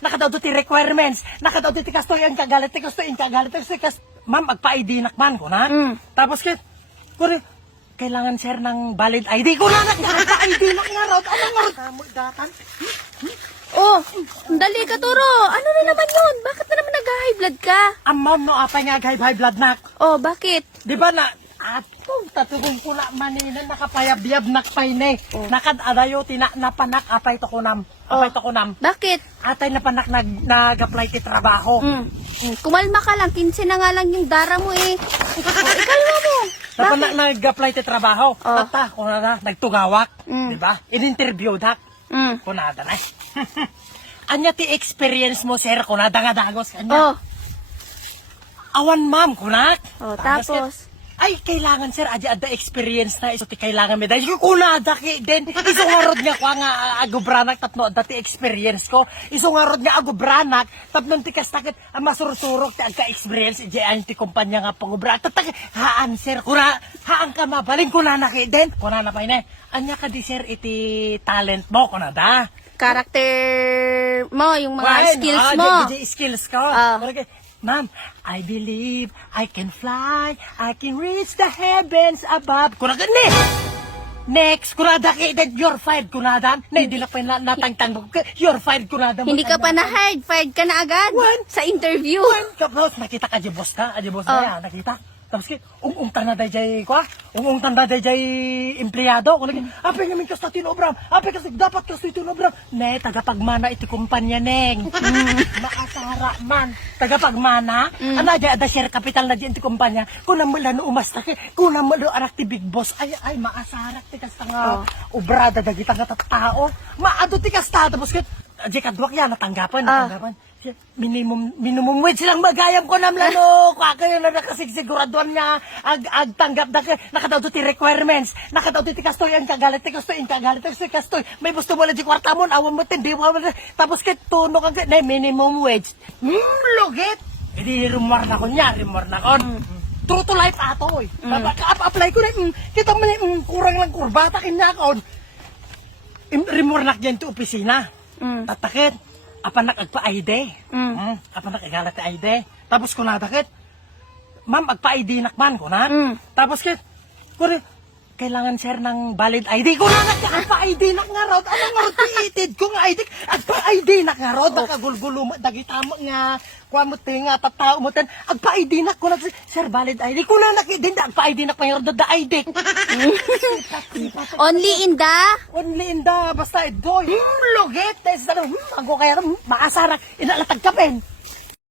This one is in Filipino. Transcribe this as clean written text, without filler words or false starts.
nakadaw ti requirements, nakadaw ti kastoy ang kagalit, ma'am, agpa-ID nakman ko na. Tapos kit, kuri, kailangan sir ng valid ID ko na, agpa-ID nak nga raw, anong nga raw? Kamu datan? Oh, dali ka, Turo. Ano na naman yun? Bakit na naman nag-high blood ka? Ma'am, no, apay nga high blood nak. Oh, bakit? Di ba na, atong tatugong pula manina, nakapayab-yab nakpay na Nakad adayo, napanak, apay to kunam. Apay to kunam. Bakit? Atay napanak nag-apply ti trabaho. Kumalma ka lang. 15 na nga lang yung dara mo eh. Ikalma mo. Napanak nag-apply ti trabaho. Oh. Tata, kunada, nagtugawak. Di ba? In-interview dak. Kunada na. Anya ti experience mo, sir, kunada nga dagos kanya. Oh, Awan, ma'am, kunak. oh tapos. Ay, kailangan, sir, ada experience na iso ti kailangan medal. Kunada ki, den, iso nga rod nga kwa nga agubranak, tapno ada ti experience ko. Iso nga rod nga agubranak, tapno ti kastakit, masursurok ti agka-experience, ijaan ti kumpanya nga pangubra. Tatak, haan, sir, haan ka mabaling, kunana ki, den. Kunana pa ina, anya ka di, sir, iti talent mo, kunada. Character mo, yung mga skills mo. Di skills ko. Ma'am, I believe I can fly, I can reach the heavens above. Kunada ni! Next, kunada ki, then you're fired, kunada. Na, hindi lang pa natangtang. You're fired, kunada. Hindi ka pa na-hired. Fired ka na agad. Sa interview. Tapos, nakita ka, adjibos ka. Adjibos na yan, nakita. Tapos, ung-ung na dayjay, ung-ung na dayjay empleyado. Apay namin kas na tinobram. Apay kasi, dapat kas na tinobram. Ne, tagapagmana iti kumpanya, neng. Maasara man. Tagapagmana. Ano, ada share capital na dyan iti kumpanya. Kung namula no umasta ki, kung namula anak ti big boss, ay, maasarak ti kas nga obrada dagita nga tao. Maado ti kas ta. Tapos, di kadwak yan, natanggapan. Minimum wage silang magayam ko namla no. Kaya na nakasiguraduan nga agtanggap na nakadaw ti requirements. Nakadaw ti kastoy ang kagalit, kastoy. May gusto mo lang di kwarta mo, awan mo tindi mo. Tapos kit tuno kang na minimum wage. Lugit. Hindi rumor na ko niya, True to life ato. Apply ko na, kita mo na kurang lang kurbata kinakon. Rumor na dyan ti opisina. Tatakit. Apanak agpa-ID. Apanak agalat ti ID. Tapos ko nadakit. Ma'am, agpa-ID nakman ko na. Tapos kit, kailangan sir ng valid ID ko na agpa-ID nak nga raw. Ano nga raw ti-itid ko nga ID? Agpa-ID nak nga raw. Nakagulgulo mo, dagitama nga. Kuha mo ti nga, tatao mo ten. Agpa-ID nak ko na. Sir, valid ID ko na din. Agpa-ID nak pa yung the ID. Only in the... Basta idoy. Lugit. Ako kaya maasarak. Inalatag ka pen.